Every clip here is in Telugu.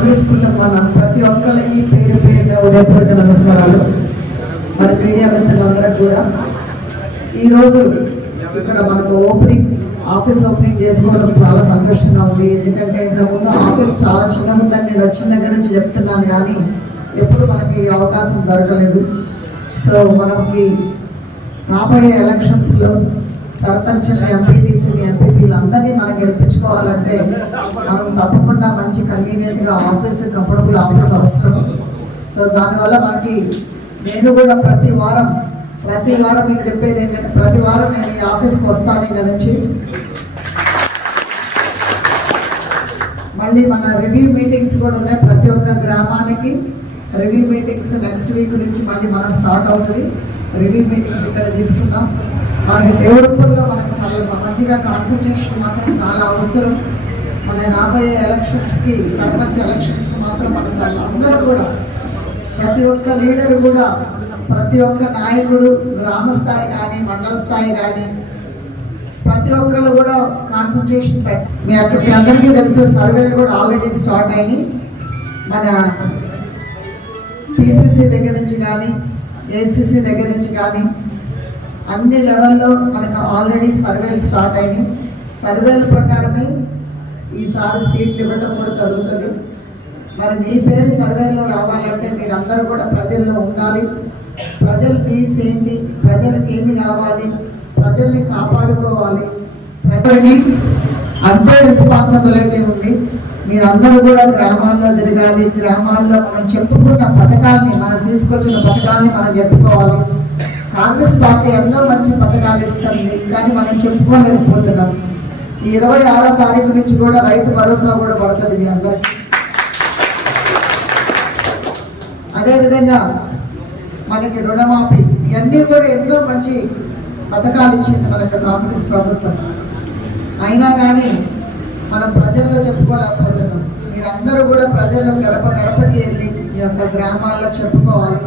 కాంగ్రెస్ మన ప్రతి ఒక్కరికి పేరు పేరుగా ఉదయపూర్వక నమస్కారాలు. మరి మీడియా మిత్రులందరూ కూడా. ఈరోజు ఇక్కడ మనకు ఓపెనింగ్ ఆఫీస్ ఓపెనింగ్ చేసుకోవడం చాలా సంతోషంగా ఉంది. ఎందుకంటే ఇంతకుముందు ఆఫీస్ చాలా చిన్నగా ఉందని నేను వచ్చిన దగ్గర నుంచి చెప్తున్నాను కానీ ఎప్పుడు మనకి అవకాశం దొరకలేదు. సో మనకి రాబోయే ఎలక్షన్స్లో సర్పంచ్ని ఎంపీటీసీని ఎంపీపీలు చేసుకోవాలంటే మనం తప్పకుండా మంచి కన్వీనియంట్గా ఆఫీస్ కంఫర్టబుల్ ఆఫీస్ అవసరం. సో దానివల్ల మనకి నేను కూడా ప్రతి వారం ప్రతి వారం మీకు చెప్పేది ఏంటంటే ప్రతి వారం నేను ఈ ఆఫీస్కి వస్తాను ఇక నుంచి మళ్ళీ మన రివ్యూ మీటింగ్స్ కూడా ఉన్నాయి ప్రతి ఒక్క గ్రామానికి. రివ్యూ మీటింగ్స్ నెక్స్ట్ వీక్ నుంచి మళ్ళీ మనం స్టార్ట్ అవుతుంది. రివ్యూ మీటింగ్స్ ఇక్కడ తీసుకుందాం. మనకి దేవుడుపూర్లో మనకు చాలా మంచిగా కాన్సన్ట్రేషన్ మాత్రం చాలా అవసరం. మన రాబోయే ఎలక్షన్స్కి సర్పంచ్ ఎలక్షన్స్కి మాత్రం మనకు చాలా అందరూ కూడా ప్రతి ఒక్క లీడర్ కూడా ప్రతి ఒక్క నాయకుడు గ్రామ స్థాయి కానీ మండల స్థాయి కానీ ప్రతి ఒక్కరు కూడా కాన్సన్ట్రేషన్ పెట్టి మీ అక్కడికి అందరికీ తెలిసే సర్వేలు కూడా ఆల్రెడీ స్టార్ట్ అయినాయి. మన పిసిసి దగ్గర నుంచి కానీ ఏసీసీ దగ్గర నుంచి కానీ అన్ని లెవెల్లో మనకు ఆల్రెడీ సర్వేలు స్టార్ట్ అయినాయి. సర్వేల ప్రకారమే ఈసారి సీట్లు ఇవ్వడం కూడా జరుగుతుంది. మరి మీ పేరు సర్వేలో రావాలంటే మీరందరూ కూడా ప్రజల్లో ఉండాలి. ప్రజల నీడ్స్ ఏంటి? ప్రజలకు ఏమి కావాలి? ప్రజల్ని కాపాడుకోవాలి. ప్రజల్ని అంతే రెస్పాన్సిబిలిటీ ఉంది. మీరందరూ కూడా గ్రామాల్లో తిరగాలి. గ్రామాల్లో మనం చెప్పుకున్న పథకాల్ని మనం తీసుకొచ్చిన పథకాల్ని మనం చెప్పుకోవాలి. కాంగ్రెస్ పార్టీ ఎన్నో మంచి పథకాలు ఇస్తుంది కానీ మనం చెప్పుకోలేకపోతున్నాం. ఈ ఇరవై ఆరో తారీఖు నుంచి కూడా రైతు భరోసా కూడా పడుతుంది మీ అందరికీ. అదేవిధంగా మనకి రుణమాఫీ ఇవన్నీ కూడా ఎన్నో మంచి పథకాలు ఇచ్చింది మనకి కాంగ్రెస్ ప్రభుత్వం. అయినా కానీ మనం ప్రజల్లో చెప్పుకోలేకపోతున్నాం. మీరందరూ కూడా ప్రజల్లో గడప గడపకి వెళ్ళి మీ యొక్క గ్రామాల్లో చెప్పుకోవాలి.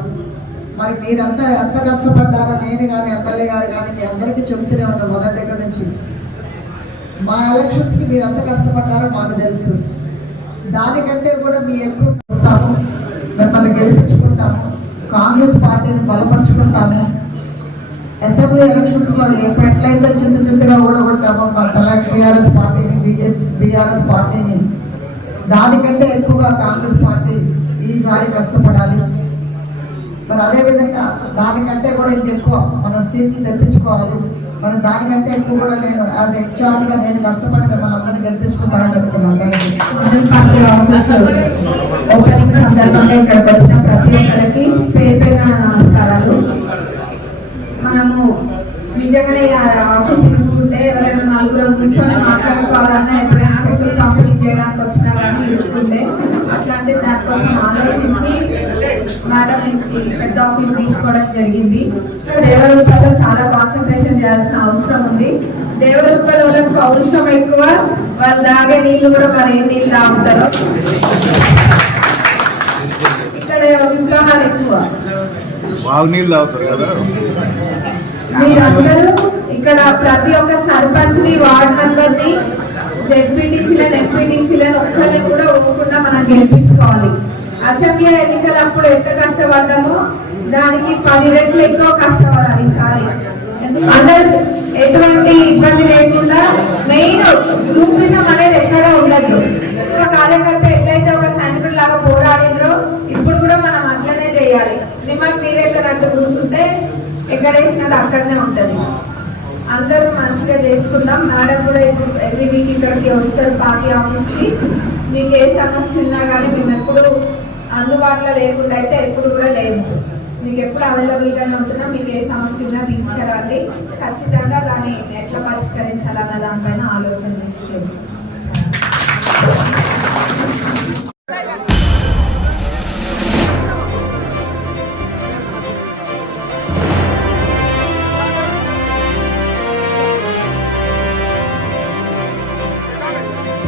మరి మీరంతా ఎంత కష్టపడ్డారో నేను కానీ ఎమ్మెల్యే గారు కానీ మీ అందరికీ చెబుతూనే ఉన్నాం మొదటి దగ్గర నుంచి. మా ఎలక్షన్స్కి మీరు ఎంత కష్టపడ్డారో మాకు తెలుసు. దానికంటే కూడా మీ ఎక్కువ వస్తాము మిమ్మల్ని గెలిపించుకుంటాము కాంగ్రెస్ పార్టీని బలపరుచుకుంటాము. అసెంబ్లీ ఎలక్షన్స్లో ఎప్పుడు ఎట్లయితే చిన్న చిన్నగా ఓడగొట్టామో కొంతలా టీఆర్ఎస్ పార్టీని బీజేపీ బీఆర్ఎస్ పార్టీని. దానికంటే ఎక్కువగా కాంగ్రెస్ పార్టీ ఈసారి కష్టపడాలి. మరి అదే విధంగా దానికంటే కూడా ఇంకెక్కువ మన సీట్లు తెప్పించుకోవాలి. మరి దానికంటే ఎక్కువ కూడా నేను యాజ్ ఎక్స్ట్రాజ్గా నేను కష్టపడి మిమ్మల్ని అందరినీ గెలిపించుకుంటానని చెప్తున్నాను. ఓపెనింగ్ సందర్భంగా ఇక్కడికి వచ్చిన ప్రతి ఒక్కరికి పేరు పేరున నమస్కారాలు. మనము నిజంగానే ఆఫీస్ ఇరుక్కుంటే ఎవరైనా నలుగురు కూర్చొని మాట్లాడుకోవాలన్నా ఎప్పుడైనా చెక్కులు పంపిణీ చేయడానికి వచ్చినా కానీ ఇరుక్కుంటే అట్లాంటి దానికోసం ఆలోచించి మేడం పెద్ద ఆఫీస్ తీసుకోవడం జరిగింది. దేవరూపాలో చాలా కాన్సన్ట్రేషన్ చేయాల్సిన అవసరం ఉంది. దేవరూపాలో వాళ్ళకి పౌరుషం ఎక్కువ. వాళ్ళు తాగే నీళ్ళు కూడా మరి నీళ్ళు తాగుతారు? ఇక్కడ విప్లవాలు ఎక్కువ. మీరందరూ ఇక్కడ ప్రతి ఒక్క సర్పంచ్ని వార్డ్ మెంబర్ని జెడ్పీటీసీలను ఎంపీటీసీలను ఒక్కరిని కూడా ఊరుకుండా మనం గెలిపించుకోవాలి. అసెంబ్లీ ఎన్నికలప్పుడు ఎంత కష్టపడ్డామో దానికి పది రెట్లు ఎక్కువ కష్టపడాలి ఈసారి ఎందుకు- అందరూ ఎటువంటి ఇబ్బంది లేకుండా మెయిన్ గ్రూపిజం అనేది ఎక్కడ ఉండదు. ఒక కార్యకర్త ఎట్లయితే ఒక సైనికుడు లాగా పోరాడినరో ఇప్పుడు కూడా మనం అట్లనే చేయాలి. నిమ్మకి నీరెత్తనట్టు కూర్చుంటే ఎక్కడ వేసినది అక్కడనే ఉంటుంది. అందరూ మంచిగా చేసుకుందాం. మేడం కూడా ఇప్పుడు ఎవ్రీ వీక్ ఇక్కడికి వస్తారు పార్టీ ఆఫీస్కి. మీకు ఏ సమస్య ఉన్నా కానీ మిమ్మల్ని అందుబాటులో లేకుండా అయితే ఎప్పుడు కూడా లేవు. మీకు ఎప్పుడు అవైలబుల్గానే ఉంటున్నా మీకు ఏ సమస్య ఉన్నా తీసుకురండి. ఖచ్చితంగా దాన్ని ఎట్లా పరిష్కరించాలన్న దానిపైన ఆలోచన చేసి చేస్తాం.